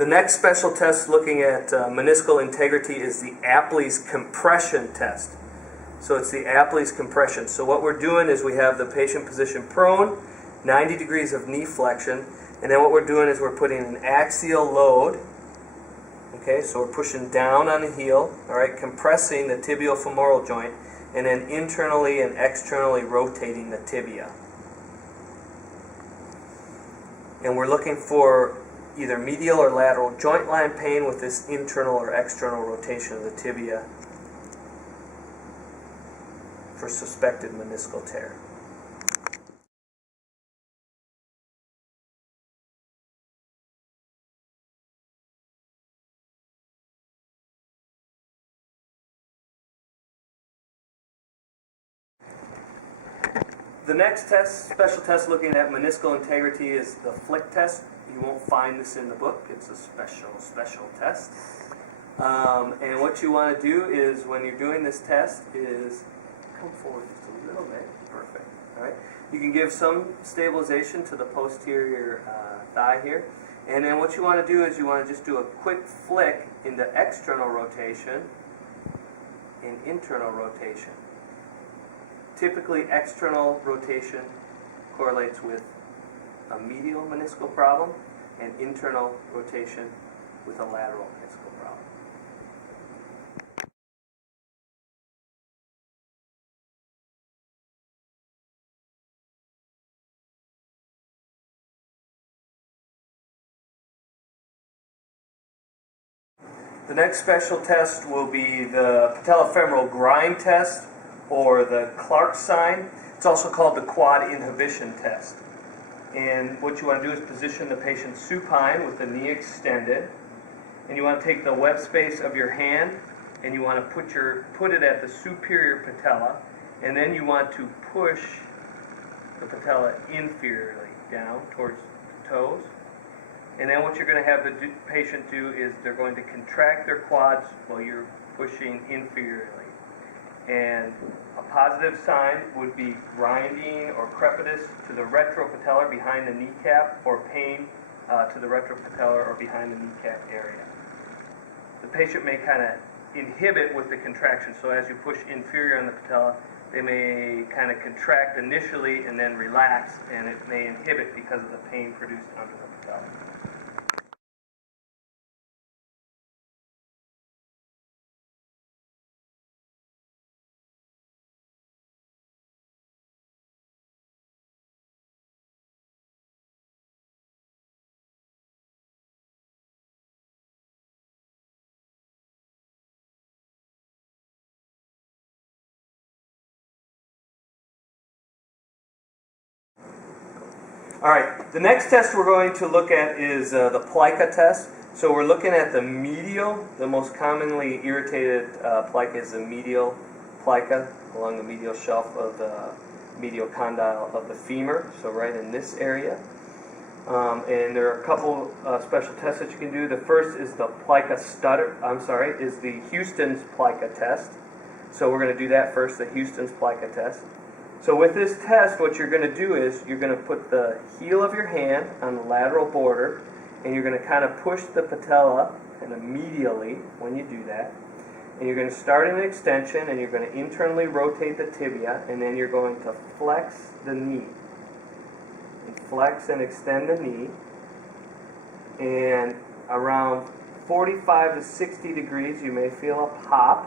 The next special test looking at meniscal integrity is the Apley's compression test. So it's the Apley's compression. So what we're doing is we have the patient position prone, 90 degrees of knee flexion, and then what we're doing is we're putting an axial load. Okay, so we're pushing down on the heel, all right, compressing the tibial-femoral joint, and then internally and externally rotating the tibia. And we're looking for either medial or lateral joint line pain with this internal or external rotation of the tibia for suspected meniscal tear. The next test, special test looking at meniscal integrity is the Flick test. You won't find this in the book. It's a special test. And what you want to do is, when you're doing this test, is come forward just a little bit. Perfect. All right. You can give some stabilization to the posterior thigh here. And then what you want to do is you want to just do a quick flick into external rotation and internal rotation. Typically, external rotation correlates with a medial meniscal problem, and internal rotation with a lateral meniscal problem. The next special test will be the patellofemoral grind test, or the Clark sign. It's also called the quad inhibition test. And what you want to do is position the patient supine with the knee extended. And you want to take the web space of your hand and you want to put it at the superior patella. And then you want to push the patella inferiorly down towards the toes. And then what you're going to have the patient do is they're going to contract their quads while you're pushing inferiorly. And a positive sign would be grinding or crepitus to the retropatellar behind the kneecap, or pain to the retropatellar or behind the kneecap area. The patient may kind of inhibit with the contraction, so as you push inferior on the patella, they may kind of contract initially and then relax, and it may inhibit because of the pain produced under the patella. All right, the next test we're going to look at is the plica test. So we're looking at the medial. The most commonly irritated plica is the medial plica along the medial shelf of the medial condyle of the femur, so right in this area. And there are a couple special tests that you can do. The first is the the Houston's plica test. So we're going to do that first, the Houston's plica test. So with this test, what you're going to do is you're going to put the heel of your hand on the lateral border, and you're going to kind of push the patella kind of medially when you do that. And you're going to start in an extension, and you're going to internally rotate the tibia, and then you're going to flex the knee. And flex and extend the knee. And around 45 to 60 degrees, you may feel a pop.